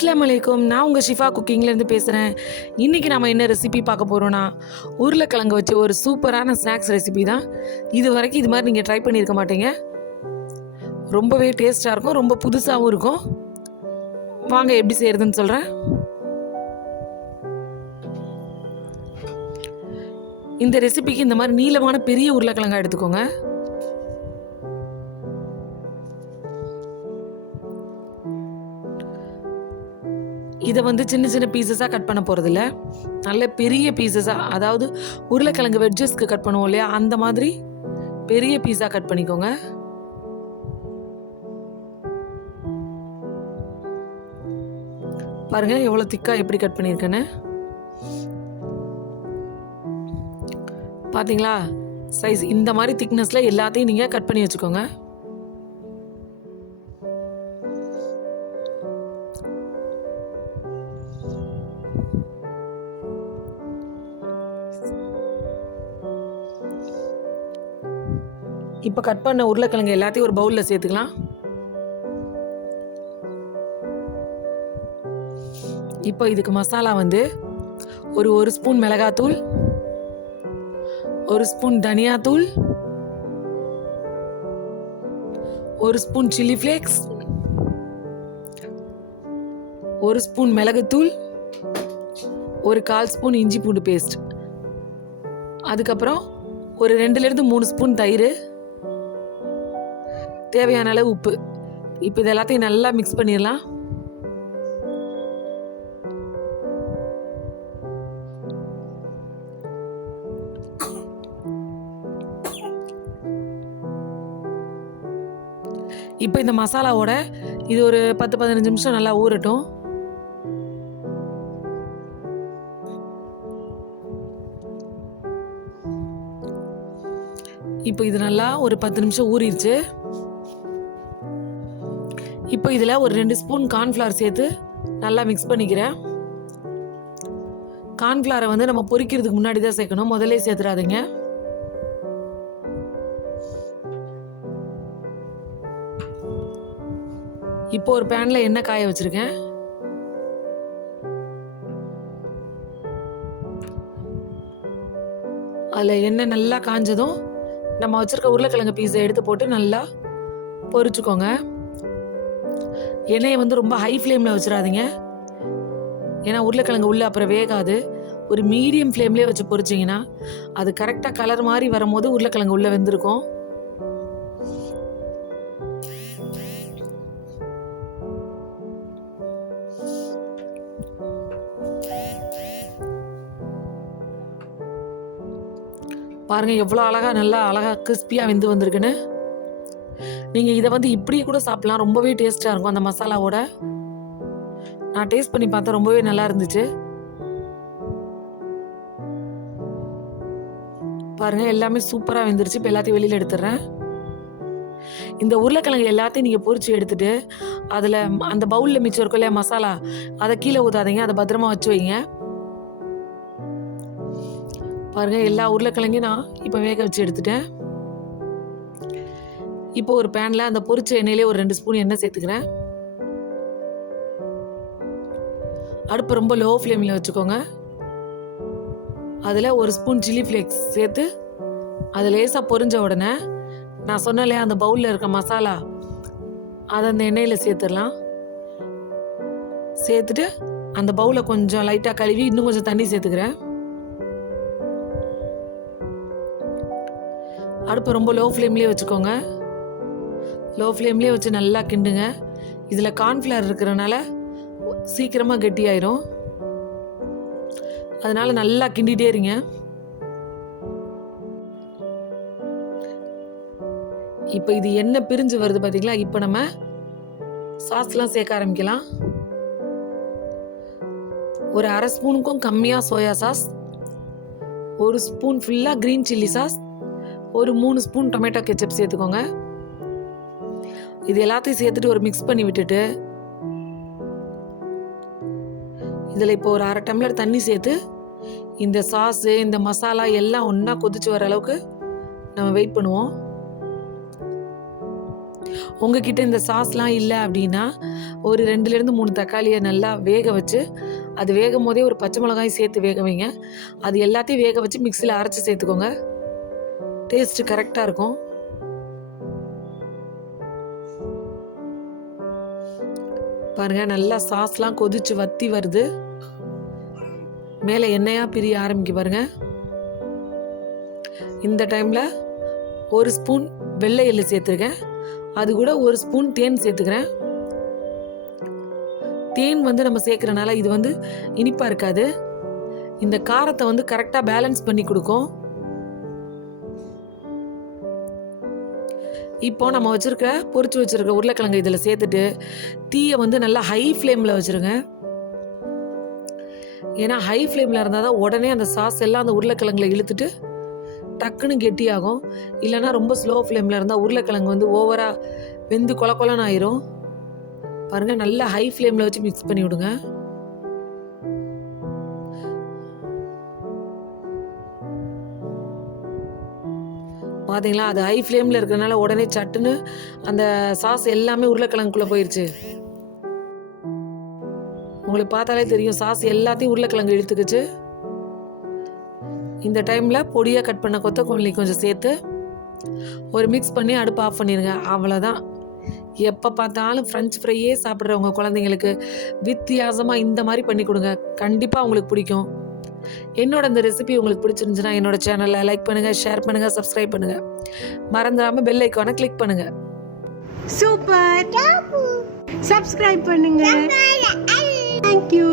அஸ்ஸலாமு அலைக்கும். நான் உங்கள் ஷிஃபா குக்கிங்லேருந்து பேசுகிறேன். இன்றைக்கி நம்ம என்ன ரெசிபி பார்க்க போகிறோன்னா, உருளைக்கிழங்கு வச்சு ஒரு சூப்பரான ஸ்நாக்ஸ் ரெசிபி தான். இது வரைக்கும் இது மாதிரி நீங்கள் ட்ரை பண்ணியிருக்க மாட்டீங்க. ரொம்பவே டேஸ்ட்டாக இருக்கும், ரொம்ப புதுசாகவும் இருக்கும். வாங்க எப்படி செய்கிறதுன்னு சொல்கிறேன். இந்த ரெசிபிக்கு இந்த மாதிரி நீளமான பெரிய உருளைக்கிழங்கா எடுத்துக்கோங்க. இதை சின்ன சின்ன பீசஸாக கட் பண்ண போகிறதில்ல, நல்ல பெரிய பீசஸாக, அதாவது உருளைக்கிழங்கு வெட்ஜஸ்க்கு கட் பண்ணுவோம் இல்லையா, அந்த மாதிரி பெரிய பீஸாக கட் பண்ணிக்கோங்க. பாருங்கள் எவ்வளோ திக்காக எப்படி கட் பண்ணியிருக்கேன்னு. பார்த்தீங்களா, சைஸ் இந்த மாதிரி திக்னஸில் எல்லாத்தையும் நீங்கள் கட் பண்ணி வச்சுக்கோங்க. இப்போ கட் பண்ண உருளைக்கிழங்கு எல்லாத்தையும் ஒரு பவுலில் சேர்த்துக்கலாம். இப்போ இதுக்கு மசாலா ஒரு ஸ்பூன் மிளகாத்தூள், ஒரு ஸ்பூன் தனியாத்தூள், ஒரு ஸ்பூன் சில்லி ஃப்ளேக்ஸ், ஒரு ஸ்பூன் மிளகுத்தூள், ஒரு 1/4 ஸ்பூன் இஞ்சி பூண்டு பேஸ்ட், அதுக்கப்புறம் ஒரு 2லேருந்து 3 ஸ்பூன் தயிர், தேவையான அளவு உப்பு. இப்போ இது எல்லாத்தையும் நல்லா மிக்ஸ் பண்ணிடலாம். இப்போ இந்த மசாலாவோட இது ஒரு 10-15 நிமிஷம் நல்லா ஊறட்டும். இப்போ இது நல்லா ஒரு 10 நிமிஷம் ஊறிடுச்சு. இப்போ இதில் ஒரு 2 ஸ்பூன் கார்ன்ஃப்ளவர் சேர்த்து நல்லா மிக்ஸ் பண்ணிக்கிறேன். கார்ன்ஃப்ளவரை நம்ம பொரிக்கிறதுக்கு முன்னாடி தான் சேர்க்கணும், முதல்ல சேர்த்துடாதீங்க. இப்போ ஒரு பேனில் எண்ணெய் காய வச்சுருக்கேன். அதில் எண்ணெய் நல்லா காஞ்சதும் நம்ம வச்சுருக்க உருளைக்கிழங்கு பீஸை எடுத்து போட்டு நல்லா பொரிச்சுக்கோங்க. எண்ணெயை ரொம்ப ஹை ஃப்ளேமில் வச்சிடாதீங்க, ஏன்னா உருளைக்கிழங்கு உள்ளே அப்புறம் வேகாது. ஒரு மீடியம் ஃப்ளேம்லேயே வச்சு பொரிச்சிங்கன்னா அது கரெக்டாக கலர் மாதிரி வரும்போது உருளைக்கிழங்கு உள்ளே வெந்திருக்கும். பாருங்கள் எவ்வளோ நல்லா அழகாக கிறிஸ்பியாக வெந்து வந்திருக்குன்னு. நீங்கள் இதை இப்படியே கூட சாப்பிட்லாம், ரொம்பவே டேஸ்ட்டாக இருக்கும் அந்த மசாலாவோட. நான் டேஸ்ட் பண்ணி பார்த்தேன், ரொம்பவே நல்லா இருந்துச்சு. பாருங்கள் எல்லாமே சூப்பராக வெந்துருச்சு. இப்போ எல்லாத்தையும் வெளியில் எடுத்துடுறேன். இந்த உருளைக்கிழங்கு எல்லாத்தையும் நீங்கள் பொரிச்சு எடுத்துட்டு அதில் அந்த பவுலில் மிச்சம் இருக்கும் இல்லையா மசாலா, அதை கீழே ஊற்றாதீங்க, அதை பத்திரமா வச்சு வைங்க. பாருங்கள் எல்லா உருளைக்கிழங்கையும் நான் இப்போ வேக வச்சு எடுத்துட்டேன். இப்போ ஒரு பேனில் அந்த பொரிச்ச எண்ணெயிலே ஒரு 2 ஸ்பூன் எண்ணெய் சேர்த்துக்கிறேன். அடுப்பு ரொம்ப லோ ஃப்ளேமில் வச்சுக்கோங்க. அதில் ஒரு ஸ்பூன் சில்லி ஃப்ளேக்ஸ் சேர்த்து அது லேசாக பொரிஞ்ச உடனே நான் சொன்னாலே அந்த பவுலில் இருக்க மசாலா அதை அந்த எண்ணெயில் சேர்த்துடலாம். சேர்த்துட்டு அந்த பவுலை கொஞ்சம் லைட்டாக கழுவி இன்னும் கொஞ்சம் தண்ணி சேர்த்துக்கிறேன். அடுப்பு ரொம்ப லோ ஃப்ளேம்லேயே வச்சுக்கோங்க. லோ ஃப்ளேம்லேயே வச்சு நல்லா கிண்டுங்க. இதில் கார்ன்ஃப்ளவர் இருக்கிறனால சீக்கிரமாக கெட்டியாயிரும், அதனால் நல்லா கிண்டிகிட்டே இருங்க. இப்போ இது எண்ணெய் பிரிஞ்சு வருது பார்த்தீங்களா. இப்போ நம்ம சாஸ்லாம் சேர்க்க ஆரம்பிக்கலாம். ஒரு 1/2 ஸ்பூனுக்கும் கம்மியாக சோயா சாஸ், ஒரு ஸ்பூன் ஃபுல்லாக க்ரீன் சில்லி சாஸ், ஒரு 3 ஸ்பூன் டொமேட்டோ கெச்சப் சேர்த்துக்கோங்க. இது எல்லாத்தையும் சேர்த்துட்டு ஒரு மிக்ஸ் பண்ணி விட்டுட்டு இதில் இப்போ ஒரு 1/2 டம்ளர் தண்ணி சேர்த்து இந்த சாஸு இந்த மசாலா எல்லாம் ஒன்றா கொதிச்சு வர அளவுக்கு நம்ம வெயிட் பண்ணுவோம். உங்ககிட்ட இந்த சாஸ்லாம் இல்லை அப்படின்னா ஒரு 2லேருந்து 3 தக்காளியை நல்லா வேக வச்சு, அது வேகும் போதே ஒரு பச்சை மிளகாயும் சேர்த்து வேக வைங்க. அது எல்லாத்தையும் வேக வச்சு மிக்சியில் அரைச்சி சேர்த்துக்கோங்க. டேஸ்ட்டு கரெக்டாக இருக்கும். பாருங்கள், நல்லா சாஸ்லாம் கொதிச்சு வத்தி வருது. மேலே எண்ணெயாக பிரிய ஆரம்பிக்க பாருங்க. இந்த டைமில் 1 ஸ்பூன் வெள்ளை எள்ளு சேர்த்துருக்கேன். அது கூட 1 ஸ்பூன் தேன் சேர்த்துக்கிறேன். தேன் நம்ம சேர்க்குறனால இது இனிப்பாக இருக்காது. இந்த காரத்தை கரெக்டாக பேலன்ஸ் பண்ணி கொடுக்கும். இப்போ நம்ம பொரிச்சு வச்சுருக்க உருளைக்கிழங்கு இதில் சேர்த்துட்டு தீயை நல்லா ஹை ஃப்ளேமில் வச்சுருங்க. ஏன்னா ஹை ஃப்ளேமில் இருந்தால் தான் உடனே அந்த சாஸ் எல்லாம் அந்த உருளைக்கிழங்குல இழுத்துட்டு டக்குன்னு கெட்டியாகும். இல்லைன்னா ரொம்ப ஸ்லோ ஃப்ளேமில் இருந்தால் உருளைக்கிழங்கு ஓவராக வெந்து கொல கொலன்னு ஆயிரும். பாருங்கள், நல்லா ஹை ஃப்ளேமில் வச்சு மிக்ஸ் பண்ணி விடுங்க. பார்த்தீங்களா, அது ஹை ஃப்ளேமில் இருக்கிறதுனால உடனே சட்டுன்னு அந்த சாஸ் எல்லாமே உருளைக்கிழங்குக்குள்ளே போயிடுச்சு. உங்களுக்கு பார்த்தாலே தெரியும், சாஸ் எல்லாத்தையும் உருளைக்கிழங்கு இழுத்துக்குச்சு. இந்த டைமில் பொடியாக கட் பண்ண கொத்தமல்லி கொஞ்சம் சேர்த்து ஒரு மிக்ஸ் பண்ணி அடுப்பு ஆஃப் பண்ணிடுங்க. அவ்வளோதான். எப்போ பார்த்தாலும் ஃப்ரெஞ்ச் ஃப்ரையே சாப்பிட்றவங்க குழந்தைங்களுக்கு வித்தியாசமாக இந்த மாதிரி பண்ணி கொடுங்க. கண்டிப்பாக உங்களுக்கு பிடிக்கும். என்னோட இந்த ரெசிபி உங்களுக்கு பிடிச்சிருந்துச்சுன்னா என்னோட சேனலை லைக் பண்ணுங்கள், ஷேர் பண்ணுங்கள், சப்ஸ்கிரைப் பண்ணுங்கள். மறந்துடாமல் பெல் ஐக்கானை கிளிக் பண்ணுங்கள். சூப்பர். சப்ஸ்கிரைப் பண்ணுங்க. தேங்க்யூ.